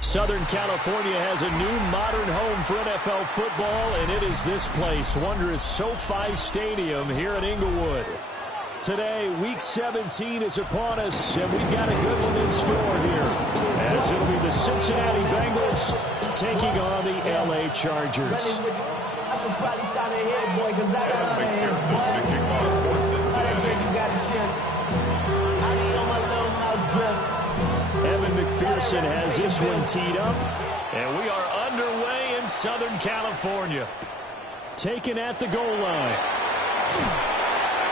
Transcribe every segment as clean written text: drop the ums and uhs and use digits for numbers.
Southern California has a new modern home for NFL football, and it is this place, wondrous SoFi Stadium here in Inglewood. Today, Week 17 is upon us, and we've got a good one in store here, as it'll be the Cincinnati Bengals taking on the LA Chargers. I should probably sign a head, boy, because I got other heads, boy. You got a chip. I need on my little mouse drip. Evan McPherson has this one teed up, and we are underway in Southern California. Taken at the goal line.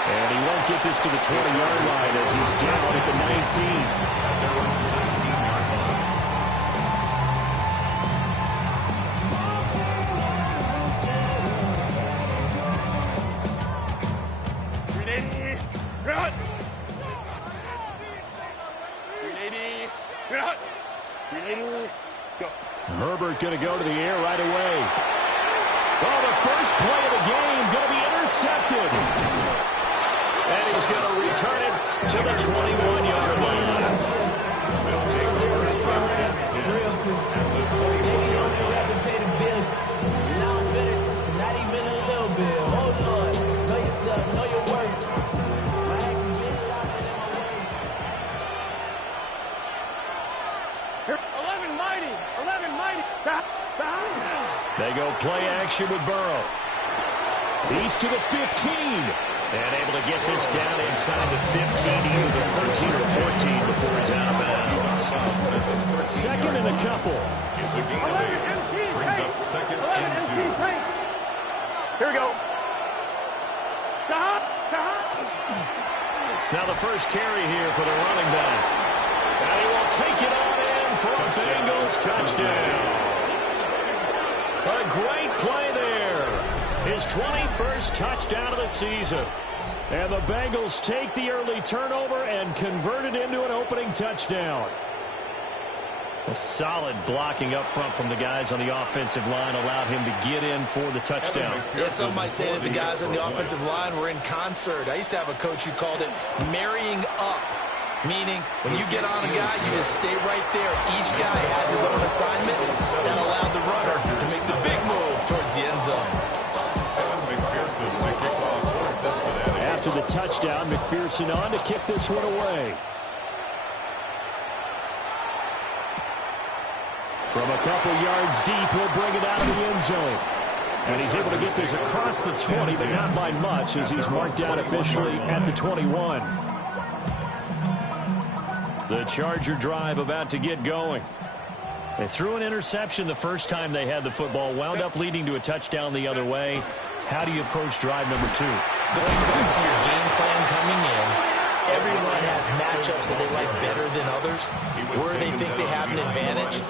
And he won't get this to the 20-yard line as he's down at the 19. Herbert going to go to the air right away. Oh, the first play of the game going to be intercepted. And he's going to return it to the 21-yard line. Not even a little bit. Oh, Lord. Know yourself. Know your worth. My ex is being locked in my words. 11 mighty. 11 mighty. They go play action with Burrow. He's to the 15. And able to get this down inside the 15, either the 13 or 14 before he's out of bounds. Second and a couple. It's a gain of 8. Brings up second and 2. Here we go. Now the first carry here for the running back. And he will take it on in for a Bengals touchdown. A great play there. His 21st touchdown of the season. And the Bengals take the early turnover and convert it into an opening touchdown. A solid blocking up front from the guys on the offensive line allowed him to get in for the touchdown. Yeah, some might say that the guys on the offensive line were in concert. I used to have a coach who called it marrying up, meaning when you get on a guy, you just stay right there. Each guy has his own assignment. That allowed the runner to make the big move towards the end zone. After the touchdown, McPherson on to kick this one away. From a couple yards deep, he'll bring it out of the end zone. And he's able to get this across the 20, but not by much, as he's marked out officially at the 21. The Charger drive about to get going. They threw an interception the first time they had the football, wound up leading to a touchdown the other way. How do you approach drive number 2? Going back to your game plan coming in, everyone has matchups that they like better than others, where they think they have an advantage.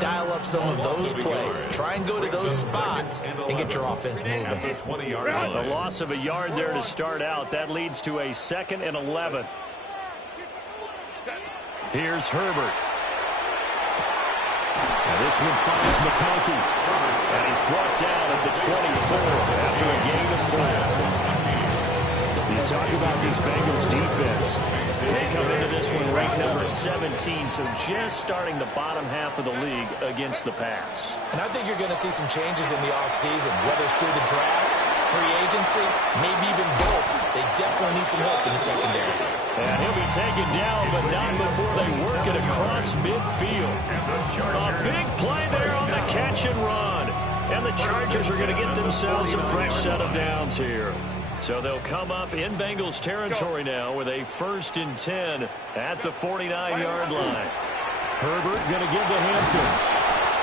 Dial up some of those plays. Try and go to those spots and get your offense moving. A loss of a yard there to start out. That leads to a 2nd and 11. Here's Herbert. And this one finds McConkey. And he's brought down at the 24 after a gain of 4. You talk about this Bengals defense. They come into this one ranked number 17, so just starting the bottom half of the league against the pass. And I think you're going to see some changes in the offseason, whether it's through the draft, free agency, maybe even both. They definitely need some help in the secondary. And he'll be taken down, but not before they work it across midfield. A big play there on the catch and run. And the Chargers are going to get themselves a fresh set of downs here. So they'll come up in Bengals territory now with a 1st and 10 at the 49-yard line. Herbert going to give to Hampton.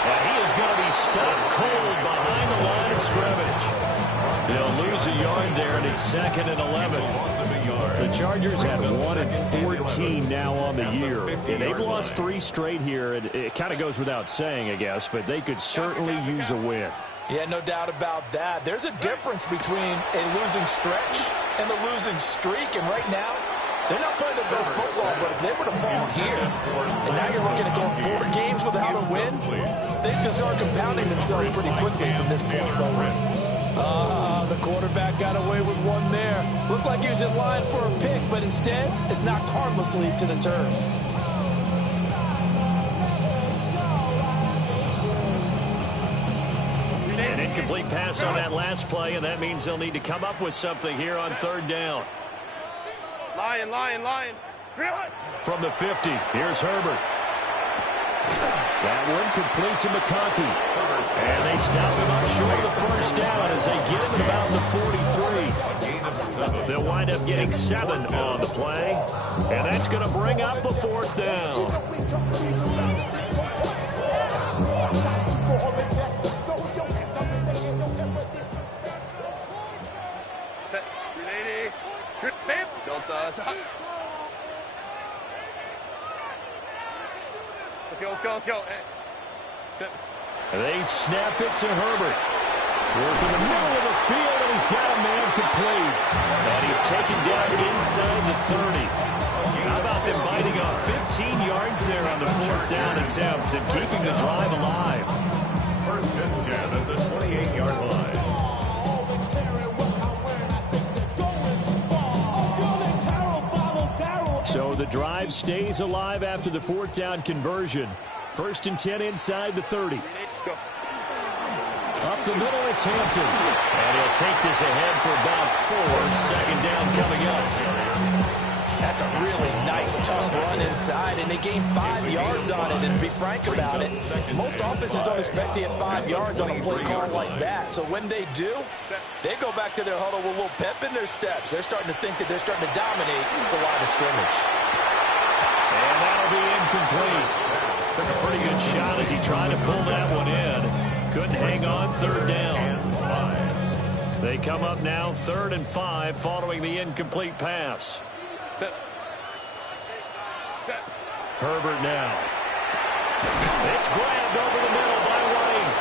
And he is going to be stopped cold behind the line of scrimmage. They'll lose a yard there, and it's 2nd and 11. The Chargers had 1 and 14 now on the year. And they've lost 3 straight here. It kind of goes without saying, I guess, but they could certainly use a win. Yeah, no doubt about that. There's a difference between a losing stretch and a losing streak. And right now, they're not playing their best football, but if they were to fall here, and now you're looking at going 4 games without a win, things can start compounding themselves pretty quickly from this point forward. The quarterback got away with one there. Looked like he was in line for a pick, but instead, it's knocked harmlessly to the turf. An incomplete pass on that last play, and that means they'll need to come up with something here on 3rd down. Lion. From the 50, here's Herbert. That one complete to McConkey. And they stop him up short of the 1st down as they get him at about the 43. They'll wind up getting 7 on the play. And that's going to bring up a 4th down. Set. Ready. Let's go. Set. They snap it to Herbert. Work in the middle of the field, and he's got a man complete. And he's taken down inside the 30. How about them biting off 15 yards there on the 4th down attempt and keeping the drive alive? 1st and 10 at the 28-yard line. So the drive stays alive after the 4th down conversion. 1st and 10 inside the 30. Up the middle, it's Hampton. And he'll take this ahead for about 4. 2nd down coming up. That's a really nice, tough run inside, and they gained 5 yards on it. And to be frank about it, most offenses don't expect to get 5 yards on a play call like that. So when they do, they go back to their huddle with a little pep in their steps. They're starting to think that they're starting to dominate the line of scrimmage. And that'll be incomplete. Took a pretty good shot as he tried to pull that one in. Couldn't hang on 3rd down. They come up now 3rd and 5 following the incomplete pass. Set. Herbert now. It's grabbed over the middle by White.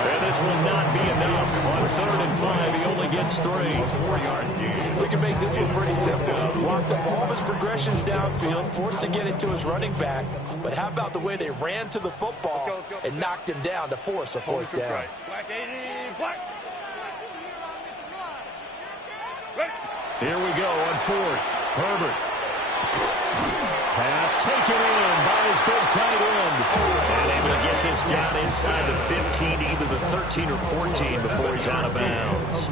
And this will not be enough. On 3rd and 5, he only gets 3. 4-yard gain. We can make this one pretty simple. Locked up all of his progressions downfield, forced to get it to his running back. But how about the way they ran to the football let's go. and knocked him down to force a 4th down? Black 80, black. Ready. Here we go on 4th. Herbert. Pass taken in by his big tight end. And able to get this down inside the 15, either the 13 or 14 before he's out of bounds.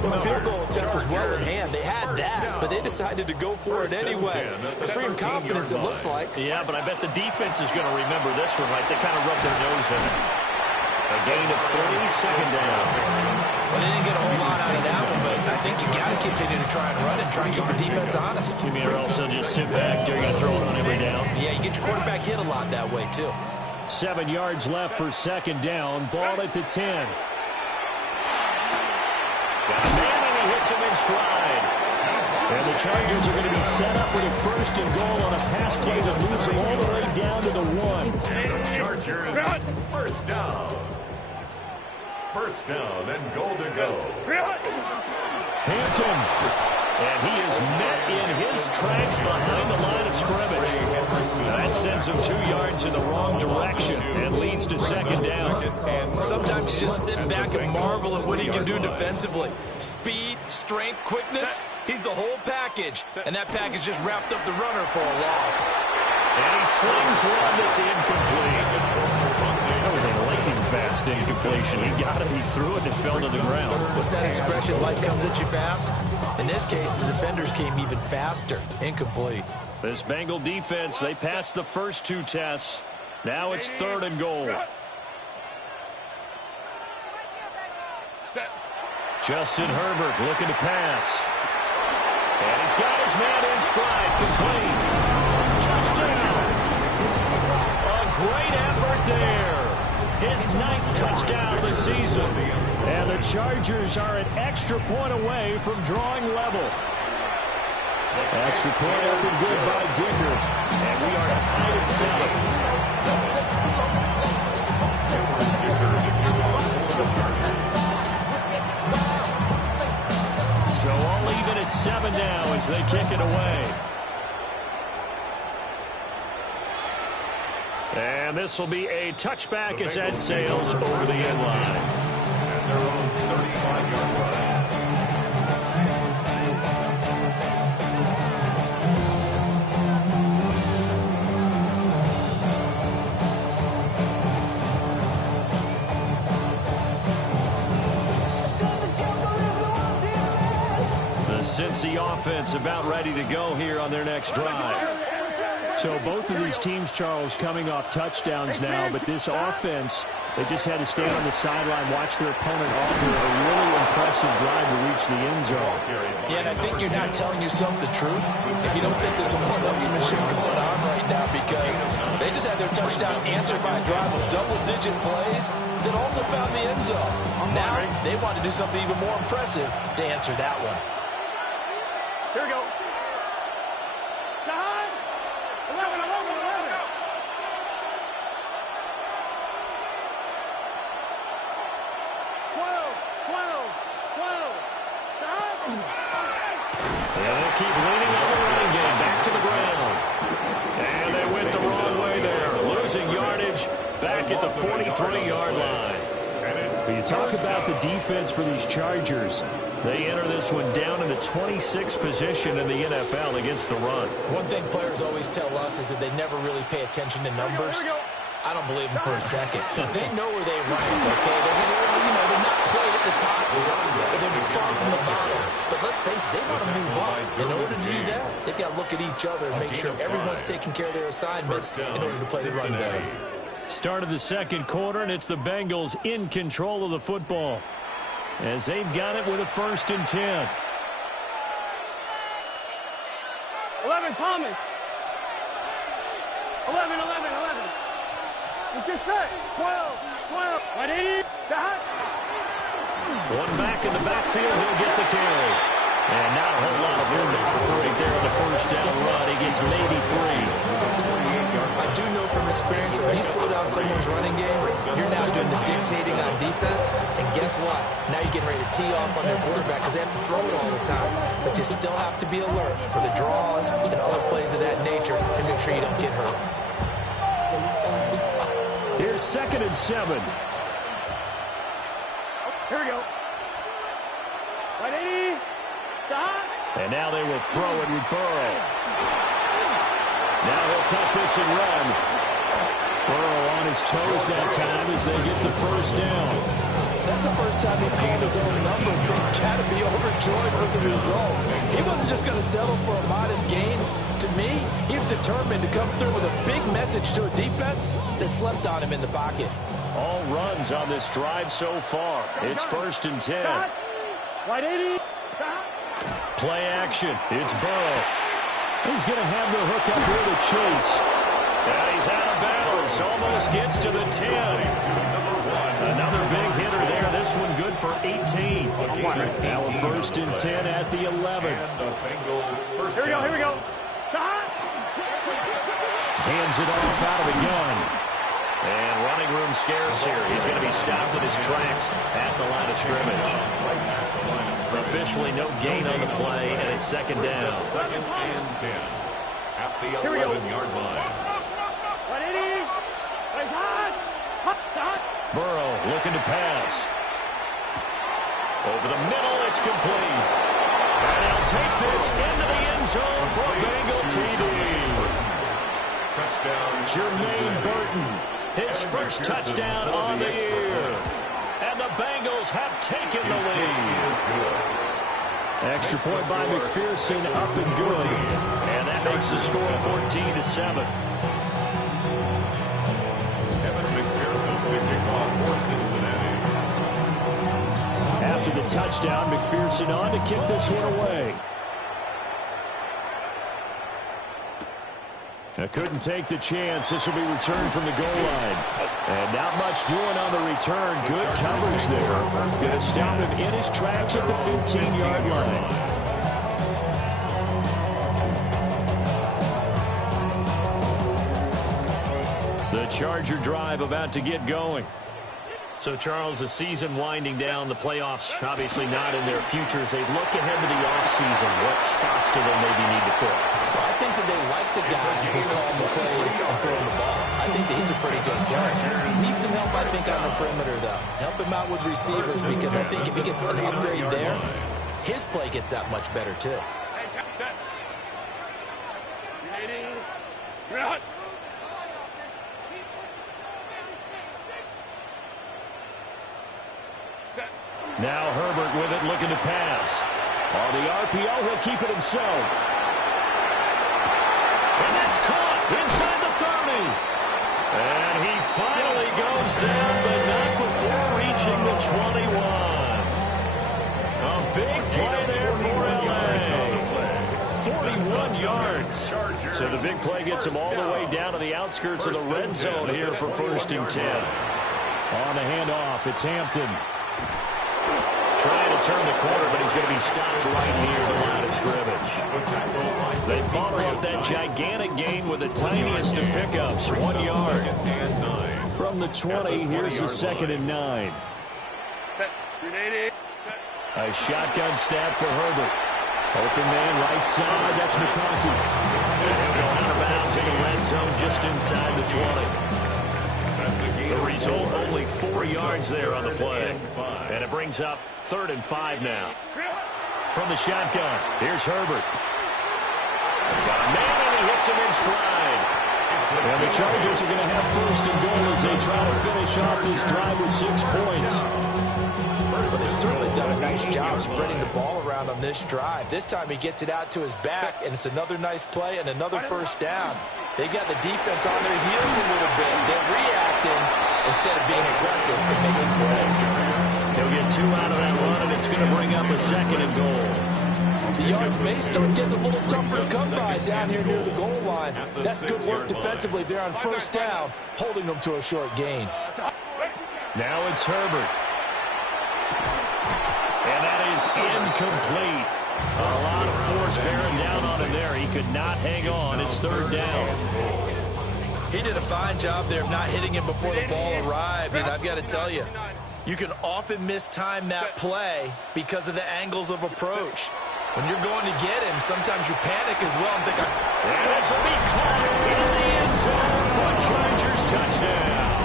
Well, the field goal attempt was well in hand. They had that, but they decided to go for it anyway. Extreme confidence, it looks like. Yeah, but I bet the defense is going to remember this one, right? They kind of rubbed their nose in it. A gain of 3, 2nd down. Well, they didn't get a whole lot out of that one, but I think you got to continue to try and run and try and keep the defense honest. You mean, or else they'll just sit back, they're going to throw it on every down? Yeah, you get your quarterback hit a lot that way, too. 7 yards left for 2nd down. Ball at the 10. Got a man, and he hits him in stride. And the Chargers are going to be set up with a 1st and goal on a pass play that moves them all the way down to the 1. The Chargers, 1st down. 1st down and goal to go. Hampton. And he is met in his tracks behind the line of scrimmage. That sends him 2 yards in the wrong direction and leads to 2nd down. Sometimes you just sit back and marvel at what he can do defensively. Speed, strength, quickness, he's the whole package. And that package just wrapped up the runner for a loss. And he slings one that's incomplete. That was a lightning-fast incompletion. He got it, he threw it, and it fell to the ground. What's that expression, life comes at you fast? In this case, the defenders came even faster. Incomplete. This Bengal defense, they passed the first 2 tests. Now it's 3rd and goal. Justin Herbert looking to pass. And he's got his man in stride, complete. Touchdown. A great effort there. his 9th touchdown of the season. And the Chargers are an extra point away from drawing level. Extra point up and good by Dicker. And we are tied at 7. So all even at 7 now as they kick it away. And this will be a touchback as that sails over the end line. At their own 35-yard line. The Cincy offense about ready to go here on their next drive. So both of these teams, Charles, coming off touchdowns now, but this offense, they just had to stand on the sideline, watch their opponent offer a really impressive drive to reach the end zone. Yeah, and I think you're not telling yourself the truth if you don't think there's a one-upsmanship going on right now, because they just had their touchdown answered by a drive of double-digit plays that also found the end zone. Now they want to do something even more impressive to answer that one. Here we go. 43-yard line. When you talk about the defense for these Chargers, they enter this one down in the 26th position in the NFL against the run. One thing players always tell us is that they never really pay attention to numbers. I don't believe them for a second. They know where they rank, okay? They're not quite at the top, but they're far from the bottom. But let's face it, they want to move up. In order to do that, they've got to look at each other and make sure everyone's taking care of their assignments in order to play the run better. Start of the second quarter, and it's the Bengals in control of the football as they've got it with a 1st and 10. 11, Thomas. 11. You just said 12. 180. One back in the backfield, he'll get the carry. And not a whole lot of room to operate there on the 1st down run. He gets maybe 3. I do know from experience that when you slow down someone's running game, you're now doing the dictating on defense. And guess what? Now you're getting ready to tee off on their quarterback because they have to throw it all the time. But you still have to be alert for the draws and other plays of that nature and make sure you don't get hurt. Here's 2nd and 7. Here we go. 180. And now they will throw it with Burrow. Now he'll tuck this and run. Burrow on his toes that time as they get the 1st down. That's the first time he's called his own number, but he's got to be overjoyed with the results. He wasn't just going to settle for a modest gain. To me, he was determined to come through with a big message to a defense that slept on him in the pocket. All runs on this drive so far. It's 1st and 10. 180. Play action. It's Burrow. He's going to have the hook up here to chase. And he's out of bounds. Almost gets to the 10. Another big hitter there. This one good for 18. Now a 1st and 10 at the 11. Here we go. Hands it off out of the gun. And running room scarce here. He's going to be stopped in his tracks at the line of scrimmage. Officially no gain on the play, and it's 2nd down. 2nd and 10 at the 11-yard line. 180. Burrow looking to pass. Over the middle, it's complete. And he'll take this into the end zone for a Bengal TD. Touchdown. Jermaine Burton, his 1st touchdown on the year. And the Bengals have taken the lead. Extra point by McPherson, up and good. And that makes the score 14-7. Evan McPherson picking off for Cincinnati. After the touchdown, McPherson on to kick this one away. Couldn't take the chance. This will be returned from the goal line. And not much doing on the return. Good coverage there. Going to stop him in his tracks at the 15-yard line. The Charger drive about to get going. So, Charles, the season winding down, the playoffs obviously not in their futures. They look ahead to the offseason. What spots do they maybe need to fill? Well, I think that they like the guy who's calling the plays and throwing the ball. I think that he's a pretty good player. Needs some help, I think, on the perimeter, though. Help him out with receivers, because I think if he gets an upgrade there, his play gets that much better, too. Now Herbert with it, looking to pass. On the RPO, he'll keep it himself. And that's caught inside the 30. And he finally goes down, but not before reaching the 21. A big play there for L.A. 41 yards. So the big play gets him all the way down to the outskirts of the red zone here for 1st and 10. On the handoff, it's Hampton. Trying to turn the corner, but he's going to be stopped right near the line of scrimmage. They follow up that gigantic gain with the tiniest of pickups, 1 yard. From the 20, here's the 2nd and 9. A shotgun snap for Herbert. Open man right side, that's McConkey. And he'll go out of bounds in the red zone just inside the 20. The result, only 4 yards there on the play. And it brings up 3rd and 5 now. From the shotgun, here's Herbert. Got a man, and he hits him in stride. And the Chargers are going to have 1st and goal as they try to finish off this drive with 6 points. But they've certainly done a nice job spreading the ball around on this drive. This time he gets it out to his back, and it's another nice play and another 1st down. They got the defense on their heels a little bit. They're reacting instead of being aggressive and making plays. He'll get 2 out of that run, and it's going to bring up a 2nd and goal. The yards may start getting a little tougher to come by down here near the goal line. That's good work defensively there on 1st down, holding them to a short gain. Now it's Herbert. And that is incomplete. A lot of force bearing down on him there. He could not hang on. It's 3rd down. He did a fine job there of not hitting him before the ball arrived. And I've got to tell you, you can often mistime that play because of the angles of approach. When you're going to get him, sometimes you panic as well and think, and this will be caught in the end zone for a Chargers touchdown.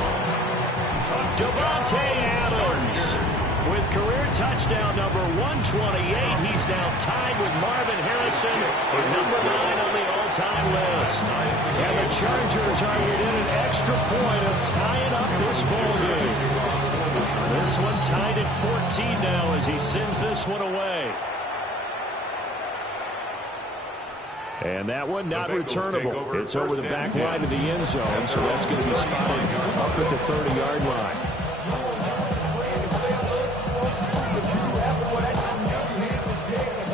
Devontae Adams with career touchdown number 128. He's now tied with Marvin Harrison for number 9 on the all-time list. And the Chargers are within an extra point of tying up this ball game. This one tied at 14 now as he sends this one away. And that one not returnable. It's over the back line of the end zone, so that's going to be spotted up at the 30-yard line.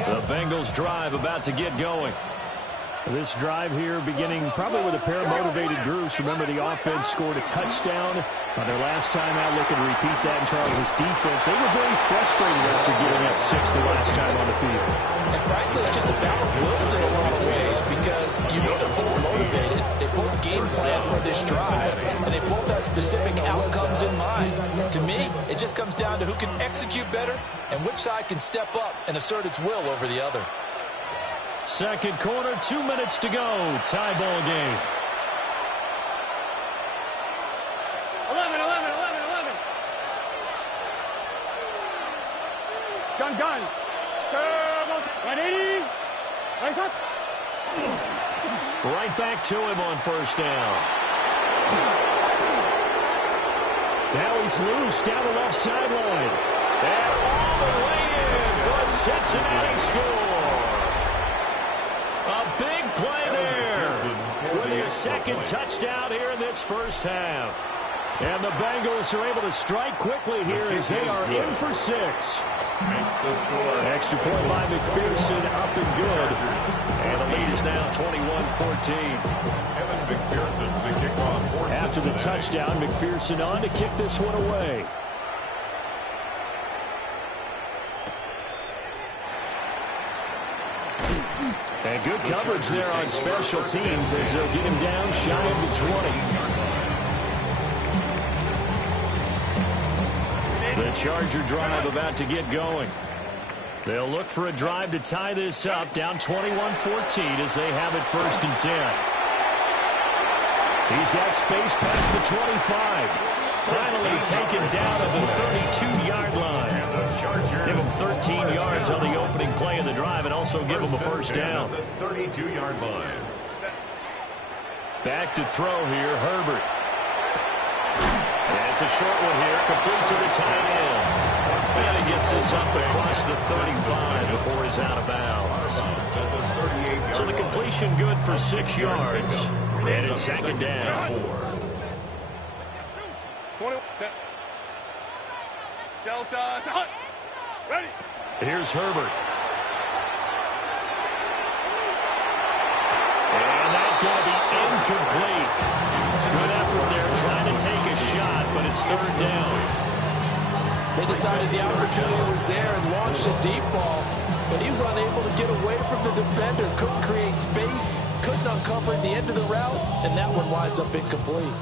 The Bengals drive about to get going. This drive here beginning probably with a pair of motivated groups. Remember, the offense scored a touchdown on their last time out. Looking to repeat that in Charles' defense. They were very frustrated after giving up 6 the last time on the field. And frankly, it's just a battle of wills in a lot of ways because you know they're both motivated. They both game plan for this drive, and they both have specific outcomes in mind. To me, it just comes down to who can execute better and which side can step up and assert its will over the other. Second quarter, 2 minutes to go. Tie ball game. 11. Gun. 180. Right back to him on 1st down. Now he's loose down the left sideline. And all the way in for a Cincinnati score. A big play there with his 2nd touchdown here in this 1st half. And the Bengals are able to strike quickly here as they are in for 6. Makes the score. Extra point by McPherson, up and good. And the lead is now 21-14. McPherson to kick off for After the touchdown, McPherson on to kick this one away. And good coverage there on special teams as they'll get him down shy of the 20. The Charger drive about to get going. They'll look for a drive to tie this up, down 21-14 as they have it 1st and 10. He's got space past the 25. Finally taken down at the 32-yard line. Give him 13 yards on the opening play of the drive and also give him a 1st down. 32-yard line. Back to throw here, Herbert. And it's a short one here, complete to the tight end. And he gets this up across the 35 before he's out of bounds. So the completion good for 6 yards. And it's 2nd down. 20. Delta. Ready. Here's Herbert. And that's going to be incomplete. Good effort there trying to take a shot, but it's 3rd down. They decided the opportunity was there and launched a deep ball, but he was unable to get away from the defender, couldn't create space, couldn't uncover the end of the route, and that one winds up incomplete.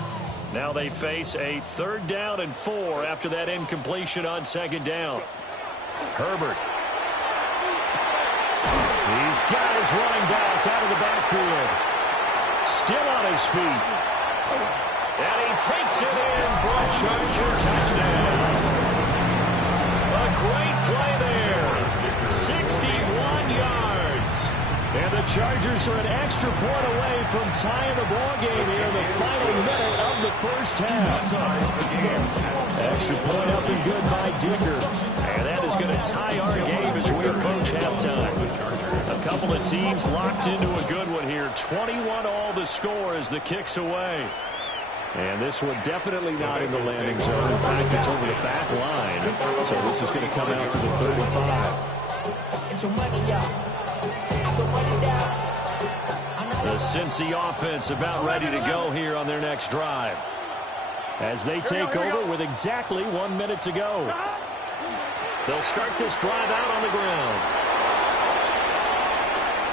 Now they face a 3rd down and 4 after that incompletion on 2nd down. Herbert. He's got his running back out of the backfield. Still on his feet. And he takes it in for a Charger touchdown. A great play there. 61 yards. And the Chargers are an extra point away from tying the ball game here in the final minute of the 1st half. Extra point up and good by Dicker. And that is going to tie our game as we approach halftime. A couple of teams locked into a good one here. 21-all the score as the kick's away. And this one definitely not in the landing zone. In fact, it's over the back line. So this is going to come out to the 35. The Cincy offense about ready to go here on their next drive. As they take over with exactly 1 minute to go. They'll start this drive out on the ground.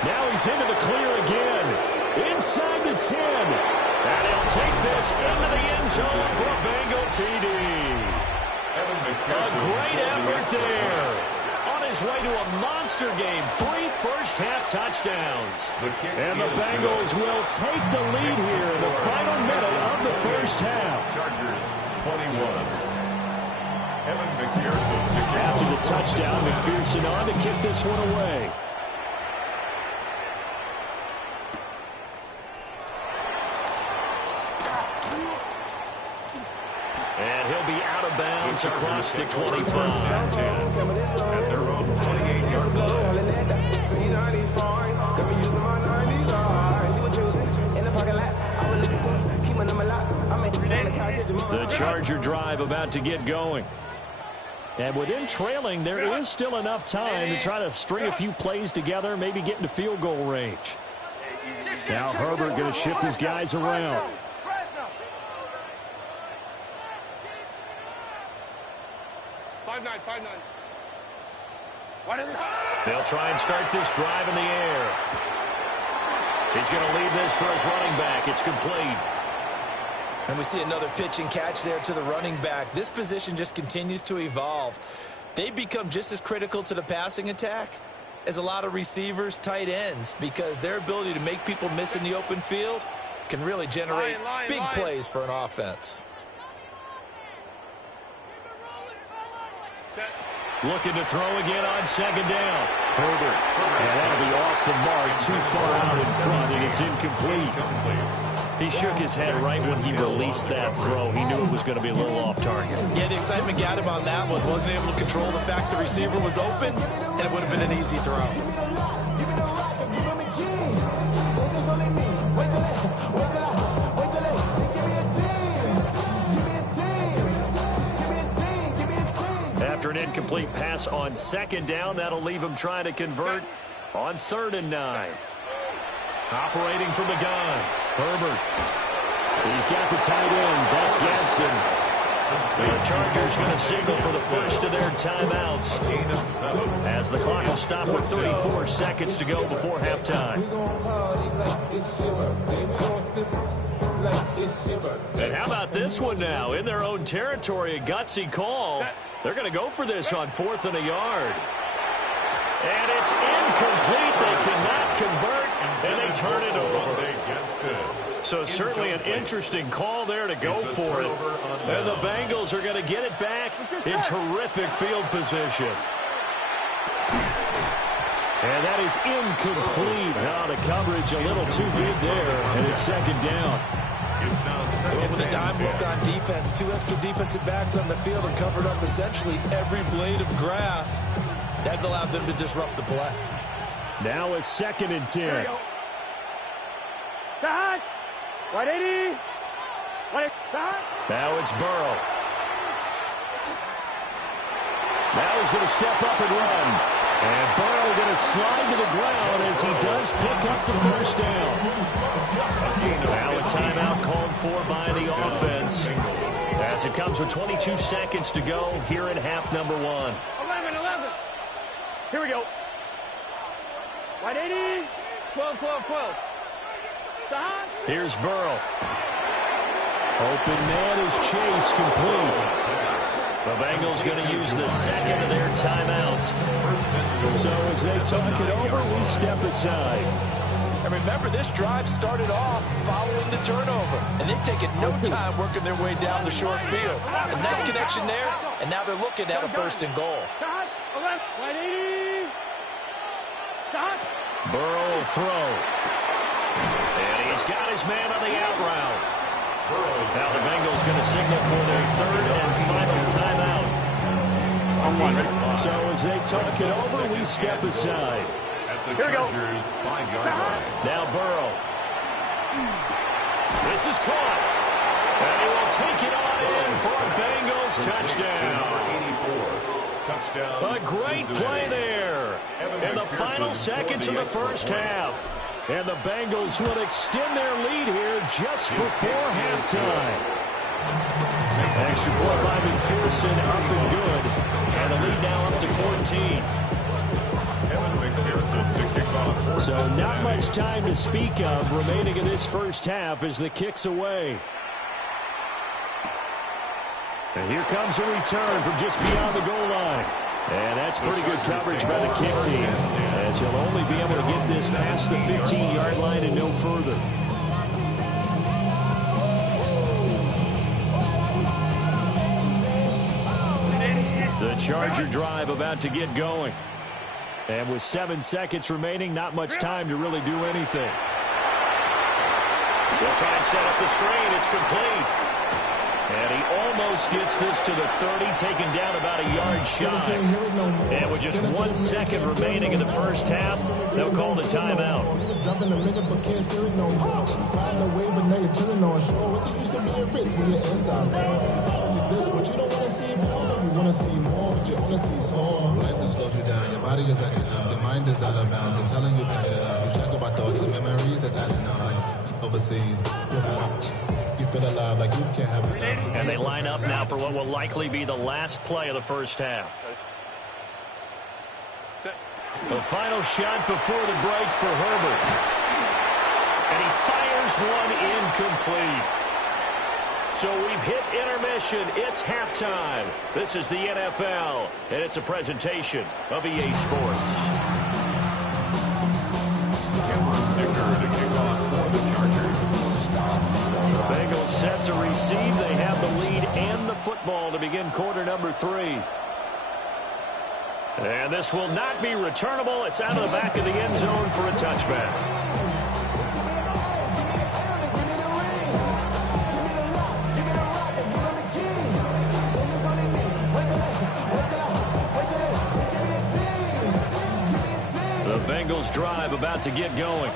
Now he's into the clear again. Inside the 10. And he'll take this into the end zone for a Bengal TD. A great effort there. On his way to a monster game. 3 first-half touchdowns. And the Bengals will take the lead here in the final minute of the 1st half. Chargers 21. McPherson. After the touchdown, McPherson on to kick this one away. And he'll be out of bounds across the 25. At their own 28-yard line. The Charger drive about to get going. And within trailing, there is still enough time to try to string a few plays together, maybe get into field goal range. Now Herbert going to shift his guys around. They'll try and start this drive in the air. He's going to leave this for his running back. It's complete. And we see another pitch and catch there to the running back. This position just continues to evolve. They become just as critical to the passing attack as a lot of receivers, tight ends, because their ability to make people miss in the open field can really generate big plays for an offense. Looking to throw again on 2nd down. Herbert. And that'll be off the mark, too far out in front, and it's incomplete. He shook his head right when he released that throw. He knew it was going to be a little off target. Yeah, the excitement got him on that one. Wasn't able to control the fact the receiver was open, and it would have been an easy throw. After an incomplete pass on 2nd down, that'll leave him trying to convert on 3rd and 9. Operating from the gun, Herbert. He's got the tight end. That's Gadsden. The Chargers going to signal for the first of their timeouts as the clock will stop with 34 seconds to go before halftime. And how about this one now? In their own territory, a gutsy call. They're going to go for this on 4th and a yard. And it's incomplete. They cannot convert, and they turn it over. So certainly an interesting call there to go for it. And the Bengals are going to get it back in terrific field position. And that is incomplete. Now the coverage a little too good there, and it's second down. Well, with a dime look on defense, 2 extra defensive backs on the field and covered up essentially every blade of grass. That allowed them to disrupt the play. Now a 2nd and 10. Right 80. Now it's Burrow. Now he's going to step up and run. And Burrow going to slide to the ground as he does pick up the first down. Now a timeout called for by the offense as it comes with 22 seconds to go here in half number 1. 11. Here we go. Right 80. 12. Here's Burrow. Open man is Chase, complete. The Bengals going to use the second of their timeouts. So as they talk it over, we step aside. And remember, this drive started off following the turnover. And they've taken no time working their way down the short field. A nice connection there, and now they're looking at a 1st and goal. Right 80. Burrow will throw. And he's got his man on the out route. Now the Bengals going to signal for their 3rd and final timeout. So as they talk it over, we step aside. Here we go. Now Burrow. This is caught. And he will take it on in for a Bengals touchdown. A great play there in the final seconds of the first half. And the Bengals will extend their lead here just before halftime. Extra point by McPherson, up and good. And the lead now up to 14. So not much time to speak of remaining in this first half as the kick's away. And here comes a return from just beyond the goal line. And that's pretty good coverage by the kick team, as he'll only be able to get this past the 15-yard line and no further. The Charger drive about to get going. And with 7 seconds remaining, not much time to really do anything. They'll try and set up the screen. It's complete. And he almost gets this to the 30, taken down about a yard shy. And with just 1 second remaining in the first half, they'll call the timeout. Life has slowed you down. Your body is acting up. Your mind is out of bounds. It's telling you back it up. You check about thoughts and memories that's adding up. Like overseas, you feel alive like you can't have it. And they line up now for what will likely be the last play of the first half. The final shot before the break for Herbert. And he fires one incomplete. So we've hit intermission. It's halftime. This is the NFL, and it's a presentation of EA Sports. Bengals set to receive. They have the lead and the football to begin quarter number 3. And this will not be returnable. It's out of the back of the end zone for a touchback. The Bengals drive about to get going.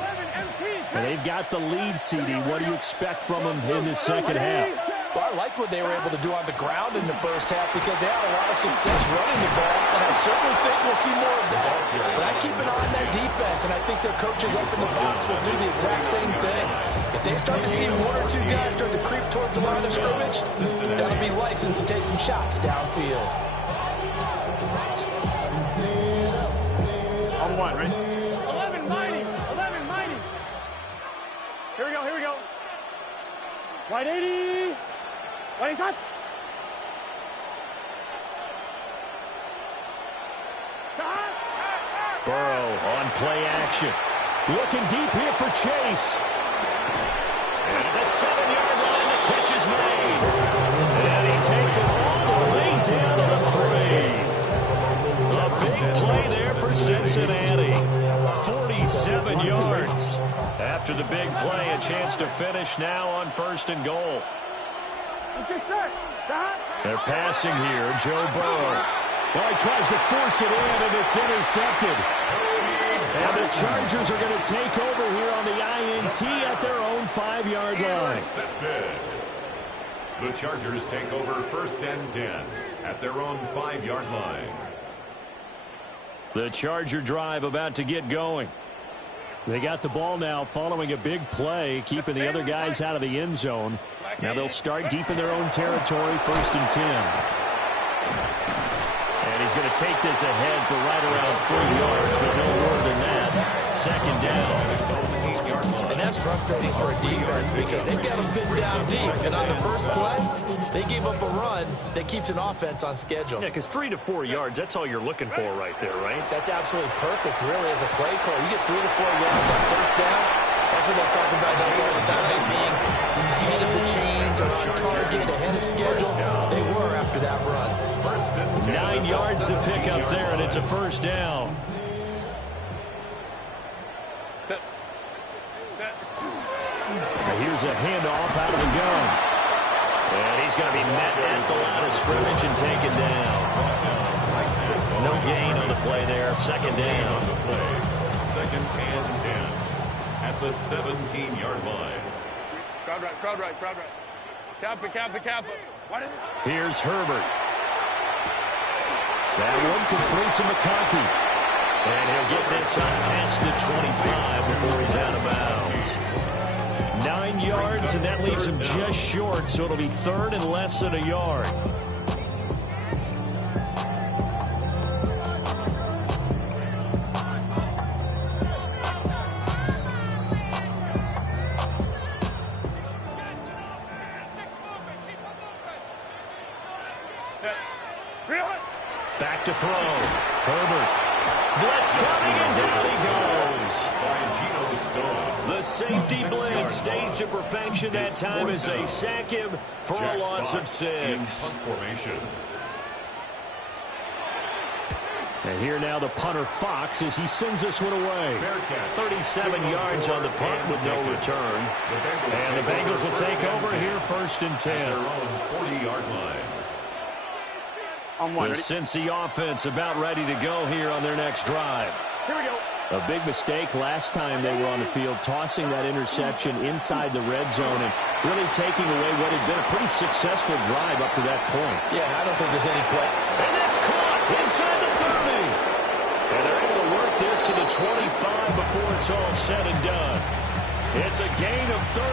And they've got the lead, CD. What do you expect from them in this second half? Well, I like what they were able to do on the ground in the first half because they had a lot of success running the ball, and I certainly think we'll see more of that. But I keep an eye on that defense, and I think their coaches up in the box will do the exact same thing. If they start to see one or two guys start to creep towards the line of scrimmage, that'll be licensed to take some shots downfield. On one, right? 11 mighty. 11 mighty. Here we go. Here we go. Wide 80. Wide shot. Burrow on play action. Looking deep here for Chase. And at the 7-yard line, the catch is made. And he takes it all the way down to the 3. A big play there for Cincinnati. 47 yards. After the big play, a chance to finish now on 1st and goal. They're passing here, Joe Burrow. Well, he tries to force it in, and it's intercepted. And the Chargers are going to take over here on the INT at their own 5-yard line. Intercepted. The Chargers take over 1st and 10 at their own 5-yard line. The Charger drive about to get going. They got the ball now following a big play, keeping the other guys out of the end zone. Now they'll start deep in their own territory, 1st and 10. And he's going to take this ahead for right around 3 yards, but no more than that. 2nd down. And that's frustrating for a defense because they've got them pinned down deep. And on the first play, they gave up a run that keeps an offense on schedule. Yeah, because 3 to 4 yards, that's all you're looking for right there, right? That's absolutely perfect, really, as a play call. You get 3 to 4 yards on 1st down. That's what they'll talk about us all the time, about being ahead of the chains, or on target, ahead of schedule. They were after that run. 9 yards to pick up there, and it's a 1st down. Here's a handoff out of the gun. And he's going to be met at the line of scrimmage and taken down. No gain on the play there. 2nd down. 2nd and 10 at the 17-yard line. Crowd right, crowd right, crowd right. Kappa. Here's Herbert. That one complete to McConkey. And he'll get this up past the 25 before he's out of bounds. 9 yards, and that leaves him just short, so it'll be 3rd and less than a yard. Back to throw. Herbert. Blitz coming, and down he goes. The safety blitz staged to perfection that time as they sack him for a loss of 6. And here now the punter Fox as he sends this one away. 37 yards on the punt with no return. And the Bengals will take over here 1st and 10. 40-yard line. The Cincy offense about ready to go here on their next drive. Here we go. A big mistake last time they were on the field, tossing that interception inside the red zone and really taking away what had been a pretty successful drive up to that point. Yeah, I don't think there's any question. And that's caught inside the 30. And they're able to work this to the 25 before it's all said and done. It's a gain of 35.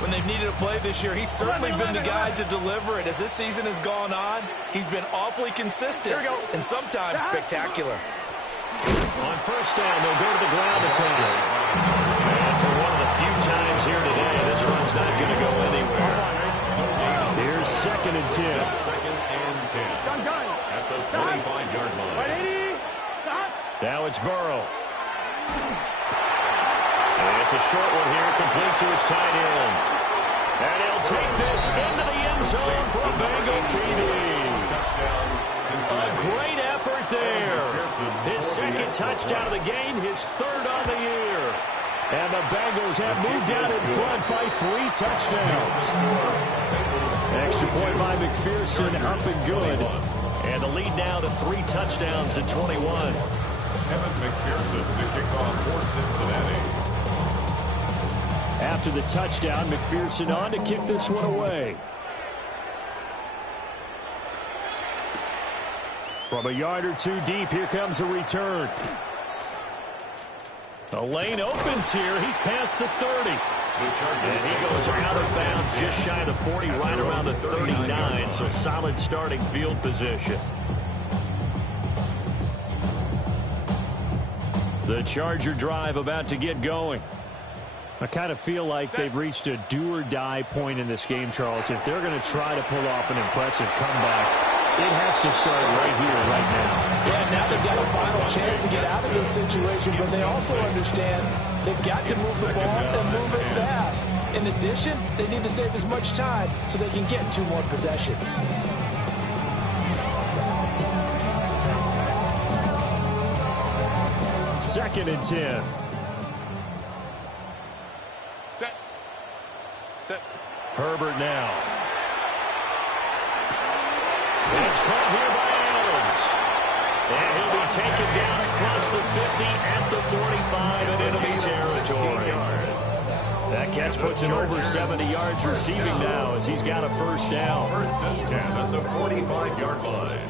When they've needed a play this year, he's certainly been the guy to deliver it. As this season has gone on, he's been awfully consistent and sometimes spectacular. On 1st down, they'll go to the ground attack. And for one of the few times here today, this run's not going to go anywhere. Here's 2nd and 10. 2nd and 10 at the 25-yard line. Now it's Burrow. And it's a short one here, complete to his tight end. And he'll take this into the end zone for a Bengal TD. A great effort there. His 2nd touchdown of the game, his 3rd on the year. And the Bengals have moved out in front by 3 touchdowns. Extra point by McPherson, up and good. And the lead now to 3 touchdowns at 21. Evan McPherson, the kickoff for Cincinnati. After the touchdown, McPherson on to kick this one away. From a yard or two deep, here comes a return. The lane opens here. He's past the 30. And he goes out of bounds just shy of the 40, right around the 39. So solid starting field position. The Charger drive about to get going. I kind of feel like they've reached a do-or-die point in this game, Charles. If they're going to try to pull off an impressive comeback, it has to start right here, right now. Yeah, now they've got a final chance to get out of this situation, but they also understand they've got to move the ball and move it fast. In addition, they need to save as much time so they can get 2 more possessions. Second and 10. Set. Set. Herbert now. It's caught here by Adams. And he'll be taken down across the 50 at the 45 and enemy territory. That catch puts him over 70 yards receiving now as he's got a first down. First and 10 at the 45-yard line.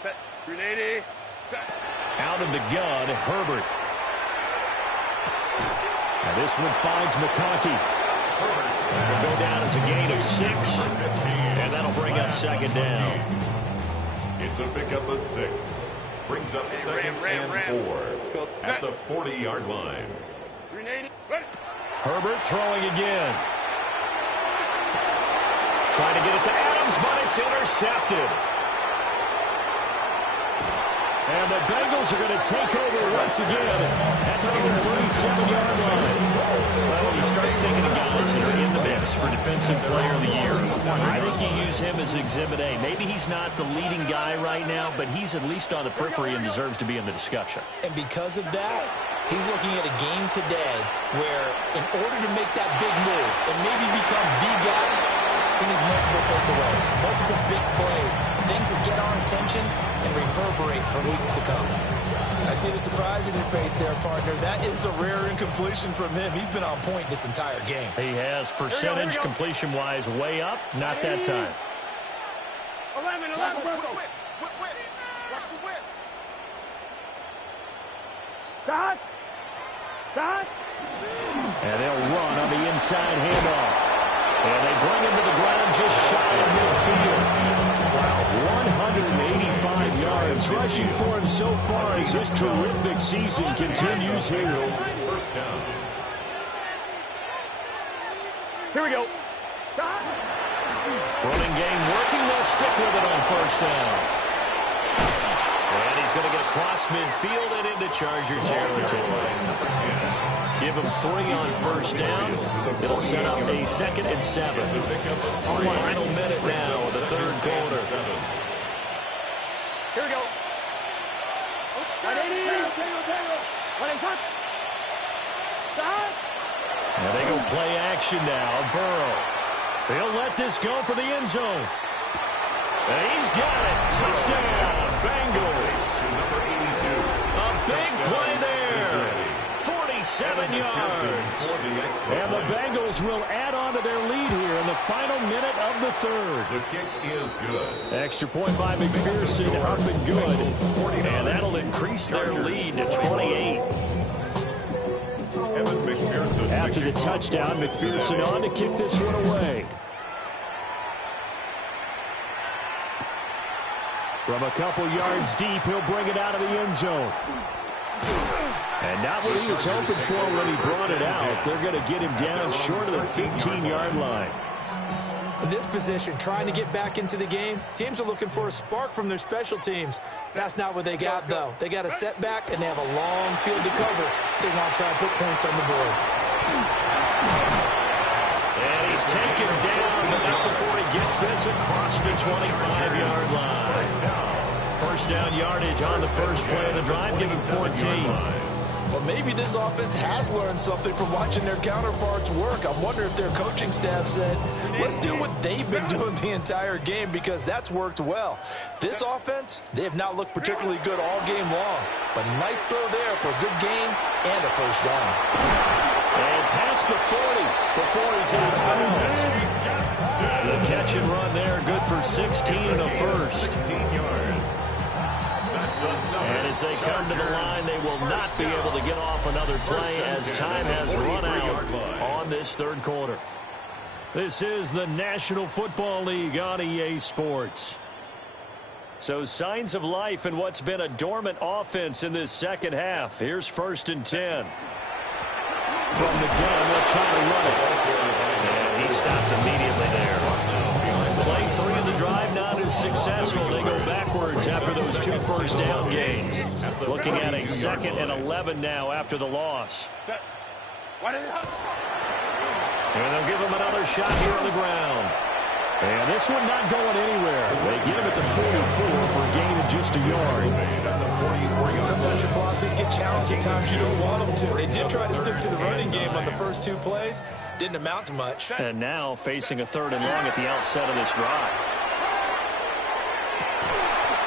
Set. 380. Set. Out of the gun, Herbert. And this one finds McConkey. Will go down as a gain of 6. And that'll bring up second down. It's a pickup of 6. Brings up second and 4 at the 40-yard line. 380. Ready. Herbert throwing again. Trying to get it to Adams, but it's intercepted. And the Bengals are going to take over once again at their own 37-yard line. Well, when you start thinking of guys that are in the mix for Defensive Player of the Year, I think you use him as Exhibit A. Maybe he's not the leading guy right now, but he's at least on the periphery and deserves to be in the discussion. And because of that, he's looking at a game today where in order to make that big move and maybe become the guy, he needs multiple takeaways, multiple big plays, things that get our attention and reverberate for weeks to come. I see the surprise in your face there, partner. That is a rare incompletion from him. He's been on point this entire game. He has percentage completion-wise way up. Not that time. 11. Watch the whip. Dot. Dot. And they'll run on the inside handoff. And they bring him to the ground just shy of midfield. Wow, 185 yards rushing for him so far as this terrific season continues here. First down. Here we go. Running game working. They'll stick with it on first down. And he's going to get across midfield and into Charger territory. Give him 3 on first down. It'll set up a 2nd and 7. Final minute now of the third quarter. Here we go. 180. 180. Dot. And they go play action now. Burrow. He'll let this go for the end zone. And he's got it. Touchdown, Bengals. Number 82. A big play there. 47 yards. And the Bengals will add on to their lead here in the final minute of the third. The kick is good. Extra point by McPherson, up and good. And that'll increase their lead to 28. After the touchdown, McPherson on to kick this one away. From a couple yards deep, he'll bring it out of the end zone. And not what he was hoping for when he brought it out. They're going to get him down short of the 15-yard line. In this position, trying to get back into the game, teams are looking for a spark from their special teams. That's not what they got, though. They got a setback, and they have a long field to cover. They want to try and put points on the board. And he's taken down, but not before he gets this across the 25-yard line. First down yardage on the first play of the drive, give him 14. Well, maybe this offense has learned something from watching their counterparts work. I wonder if their coaching staff said, let's do what they've been doing the entire game, because that's worked well. This offense, they have not looked particularly good all game long. But nice throw there for a good gain and a first down. And past the 40 before he's out of bounds. The catch and run there, good for 16 and a first. 16 yards. And as they come to the line, they will not be able to get off another play as time has run out on this third quarter. This is the National Football League on EA Sports. So signs of life in what's been a dormant offense in this second half. Here's 1st and 10. From the gun, they'll try to run it. And he stopped immediately there. Play 3 of the drive not as successful. They go backwards after those 2 first down gains. Looking at a 2nd and 11 now after the loss. And they'll give him another shot here on the ground. And this one not going anywhere. They get him at the 44 for a gain of just a yard. Sometimes your philosophies get challenged. At times you don't want them to. They did try to stick to the running game on the first 2 plays. Didn't amount to much. And now facing a 3rd and long at the outset of this drive.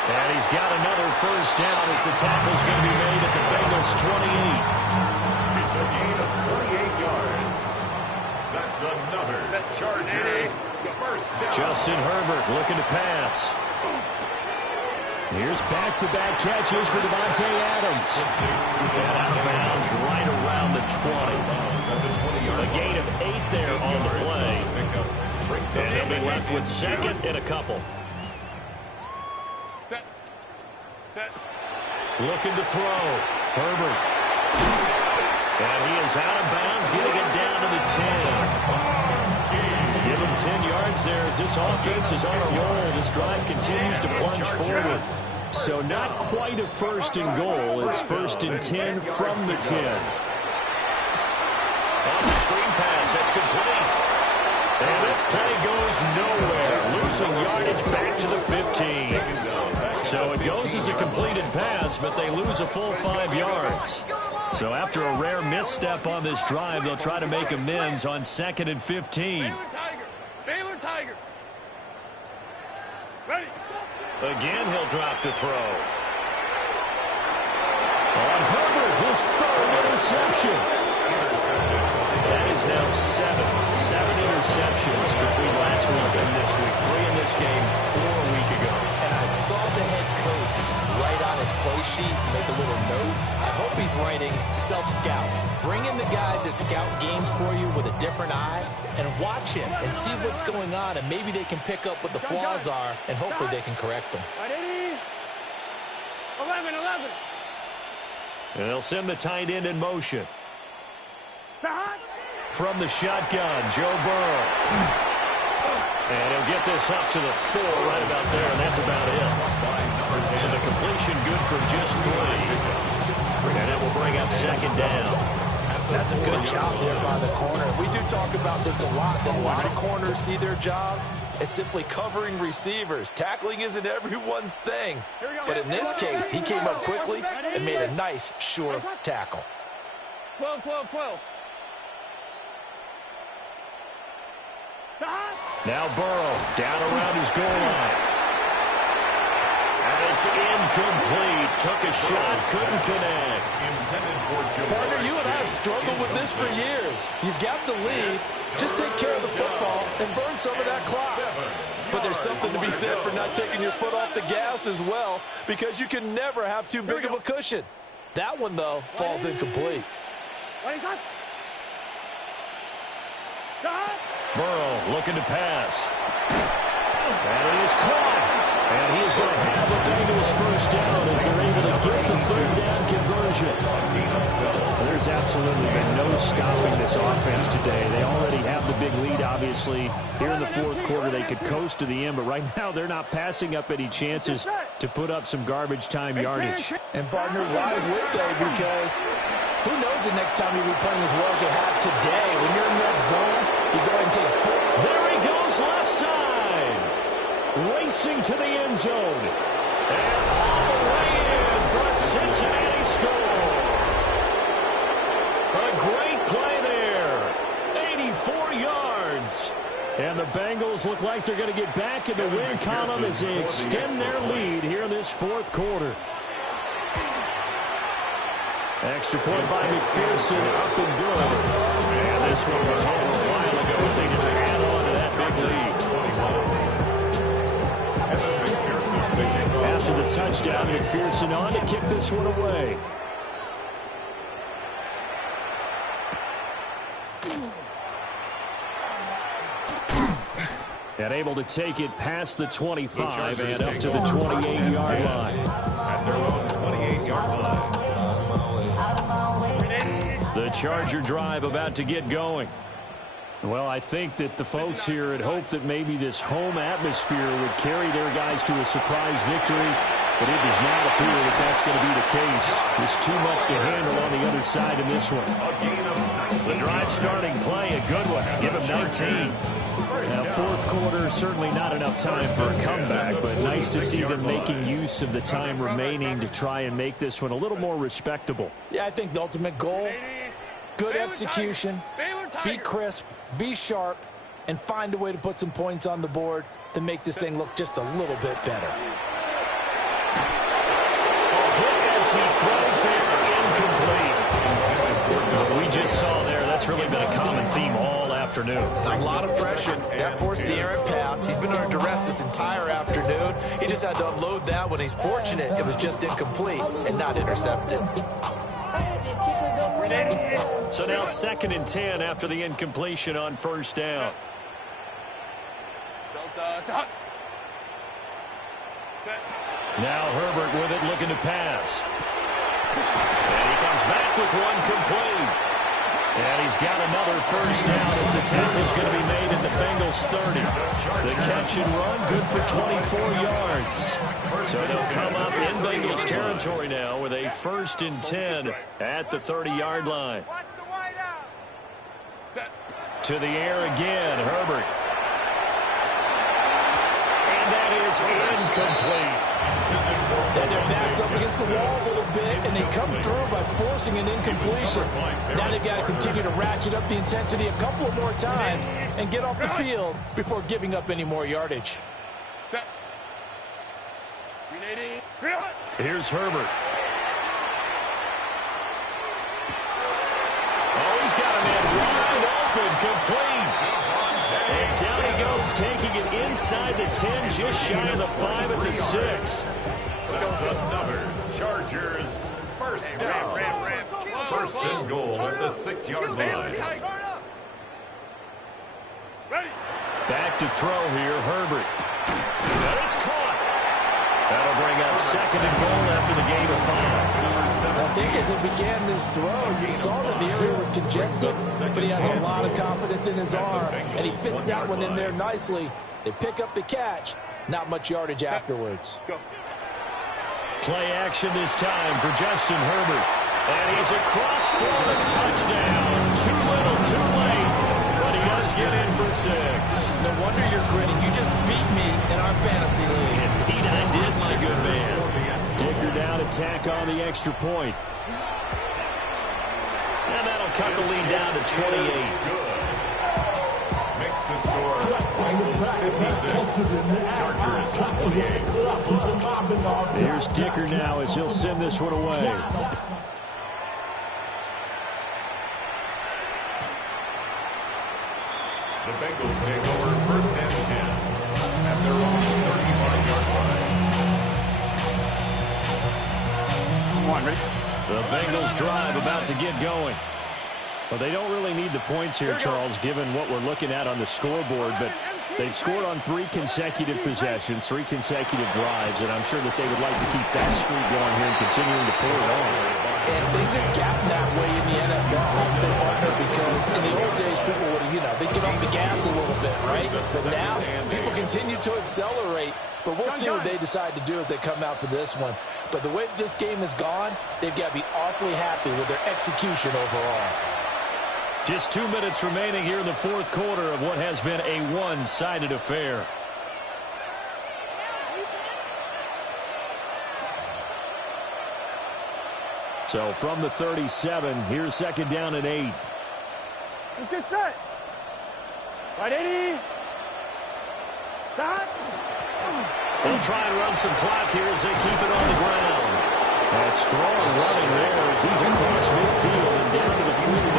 And he's got another first down as the tackle's going to be made at the Bengals 28. It's a gain of 28 yards. That's another Chargers first down. Justin Herbert looking to pass. Here's back-to-back catches for Devontae Adams. And out of bounds right around the 20. A gain of 8 there on the play. And they'll be left with 2nd and a couple. Set. Looking to throw. Herbert. And he is out of bounds, getting it down to the 10. Give him 10 yards there as this offense is on a roll. This drive continues to plunge forward. So not quite a 1st and goal. It's 1st and 10 from the 10. On the screen pass, that's complete. And this play goes nowhere. Losing yardage back to the 15. So it goes as a completed pass, but they lose a full 5 yards. So after a rare misstep on this drive, they'll try to make amends on 2nd and 15. Baylor Tiger. Ready. Again, he'll drop to throw. On Herbert, his 3rd interception. That is now 7 interceptions between last week and this week. 3 in this game, 4 a week ago. And I saw the head coach write on his play sheet, make a little note. I hope he's writing self-scout. Bring in the guys that scout games for you with a different eye and watch him and see what's going on, and maybe they can pick up what the flaws are, and hopefully they can correct them. 11. And they'll send the tight end in motion. From the shotgun, Joe Burrow. And he'll get this up to the 4 right about there, and that's about it. So the completion good for just 3. And it will bring up 2nd down. That's a good job there by the corner. We do talk about this a lot, that a lot of corners see their job as simply covering receivers. Tackling isn't everyone's thing. But in this case, he came up quickly and made a nice, sure tackle. 12. Now Burrow down around his goal line. And it's incomplete. Took a shot, couldn't connect. Partner, you and I have struggled with this for years. You've got the lead. Just take care of the football and burn some of that clock. But there's something to be said for not taking your foot off the gas as well, because you can never have too big of a cushion. That one, though, falls incomplete. Burrow looking to pass. And it is caught. And he is going to have the Bengals first down as they're able to get the 3rd down conversion. There's absolutely been no stopping this offense today. They already have the big lead, obviously. Here in the 4th quarter, they could coast to the end, but right now they're not passing up any chances to put up some garbage time yardage. And, partner, why would they? Because who knows the next time you'll be playing as well as you have today. When you're in that zone, you go ahead and take 4. There he goes, left side. Racing to the end zone. And all the way in for a Cincinnati score. A great play there. 84 yards. And the Bengals look like they're going to get back in the win column as they extend their lead here in this 4th quarter. Extra point by McPherson, up and good. And this one was over a while ago as they just add on to that big lead. After the touchdown, McPherson on to kick this one away. And able to take it past the 25 and up to the 28-yard line. At their own 28-yard line. The Charger drive about to get going. Well, I think that the folks here had hoped that maybe this home atmosphere would carry their guys to a surprise victory, but it does not appear that that's going to be the case. There's too much to handle on the other side in this one. The drive starting play, a good one. Give him 19. Now, fourth quarter, certainly not enough time for a comeback, but nice to see them making use of the time remaining to try and make this one a little more respectable. Yeah, I think the ultimate goal, good execution, be crisp, be sharp, and find a way to put some points on the board to make this thing look just a little bit better. As he throws there, incomplete. We just saw there, that's really been a common theme all afternoon. A lot of pressure. That forced the errant pass. He's been under duress this entire afternoon. He just had to unload that one. He's fortunate it was just incomplete and not intercepted. So now 2nd and 10 after the incompletion on first down. Now Herbert with it, looking to pass. And he comes back with one complete. And he's got another first down as the tackle's going to be made at the Bengals 30. The catch and run, good for 24 yards. So they'll come up in Bengals territory now with a 1st and 10 at the 30-yard line. To the air again, Herbert. And that is incomplete. And their back's up against the wall a little bit, and they come through by forcing an incompletion. Now they've got to continue to ratchet up the intensity a couple of more times and get off the field before giving up any more yardage. Here's Herbert. Oh, he's got a man wide open, complete. And down he goes, taking it inside the 10, just shy of the 5 at the 6. That's another Chargers first down. First and goal at the 6-yard line. Back to throw here, Herbert. And it's caught. That'll bring up 2nd and goal after the gain of 5. I think as it began this throw, you saw that the area was congested, but he has a lot of confidence in his arm, and he fits that one in there nicely. They pick up the catch, not much yardage afterwards. Play action this time for Justin Herbert. And he's across for the touchdown. Too little, too late. But he does get in for 6. No wonder you're grinning. You just beat me in our fantasy league. Indeed I did, my good man. Dicker down, attack on the extra point. And that'll cut the lead down to 28. Makes the score 56. Here's Dicker now as he'll send this one away. The Bengals take over 1st and 10 at their own 35-yard line. Come on, ready? The Bengals drive about to get going. Well, they don't really need the points here, Charles, given what we're looking at on the scoreboard, but they've scored on 3 consecutive possessions, 3 consecutive drives, and I'm sure that they would like to keep that streak going here and continuing to pour it on. And things have gotten that way in the NFL, because in the old days, people would, they'd get off the gas a little bit, right? But now, people continue to accelerate, but we'll see what they decide to do as they come out for this one. But the way this game has gone, they've got to be awfully happy with their execution overall. Just 2 minutes remaining here in the fourth quarter of what has been a one-sided affair. So from the 37, here's 2nd down and 8. Let's get set. Right, 80. Stop. They'll try and run some clock here as they keep it on the ground. That strong running there as he's across midfield and down to the 49.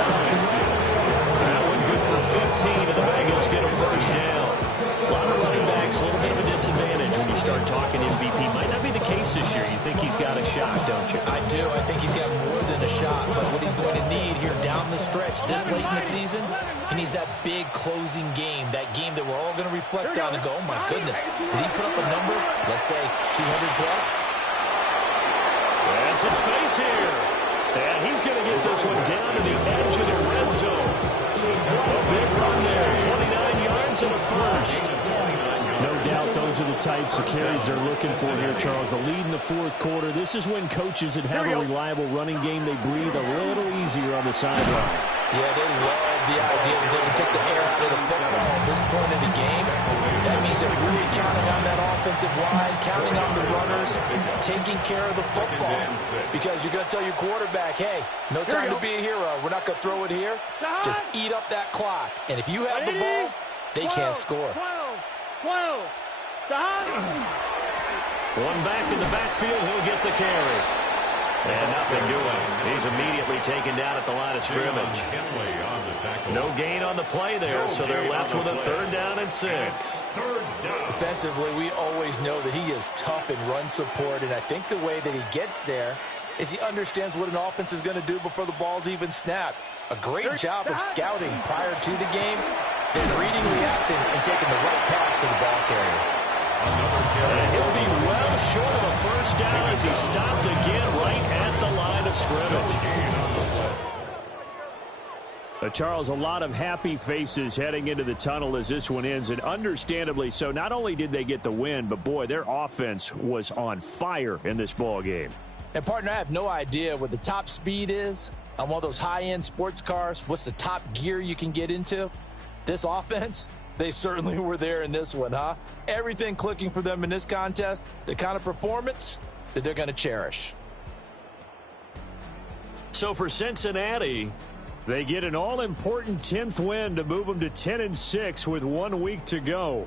That one good for 15, and the Bengals get a first down. A lot of running backs, a little bit of a disadvantage when you start talking MVP. Might not be the case this year. You think he's got a shot, don't you? I do. I think he's got more than a shot. But what he's going to need here down the stretch this late in the season, he needs that big closing game, that game that we're all going to reflect on and go, oh, my goodness, did he put up a number, let's say, 200 plus? And some space here. And he's going to get this one down to the edge of the red zone. A big run there, 29 yards and a first. No doubt those are the types of carries they're looking for here, Charles. The lead in the fourth quarter. This is when coaches that have a reliable running game, they breathe a little easier on the sideline. Yeah, they love the idea that they can take the air out of the football at this point in the game. That means they're really counting on that offensive line, counting on the runners, taking care of the football. Because you're going to tell your quarterback, hey, no time to be a hero. We're not going to throw it here. Just eat up that clock. And if you have the ball, they can't score. 12. One back in the backfield, he'll get the carry. And nothing doing. He's immediately taken down at the line of scrimmage. No gain on the play there, so they're left with a 3rd down and 6. Defensively, we always know that he is tough in run support, and I think the way that he gets there is he understands what an offense is going to do before the ball's even snapped. A great job of scouting prior to the game, then reading, reacting, and taking the right path to the ball carrier. And he'll be well short of a first down as he stopped again right at the line of scrimmage. Charles, a lot of happy faces heading into the tunnel as this one ends, and understandably so. Not only did they get the win, but, boy, their offense was on fire in this ball game. And, partner, I have no idea what the top speed is on one of those high-end sports cars. What's the top gear you can get into? This offense, they certainly were there in this one, huh? Everything clicking for them in this contest, the kind of performance that they're going to cherish. So for Cincinnati, they get an all-important 10th win to move them to 10-6 with 1 week to go.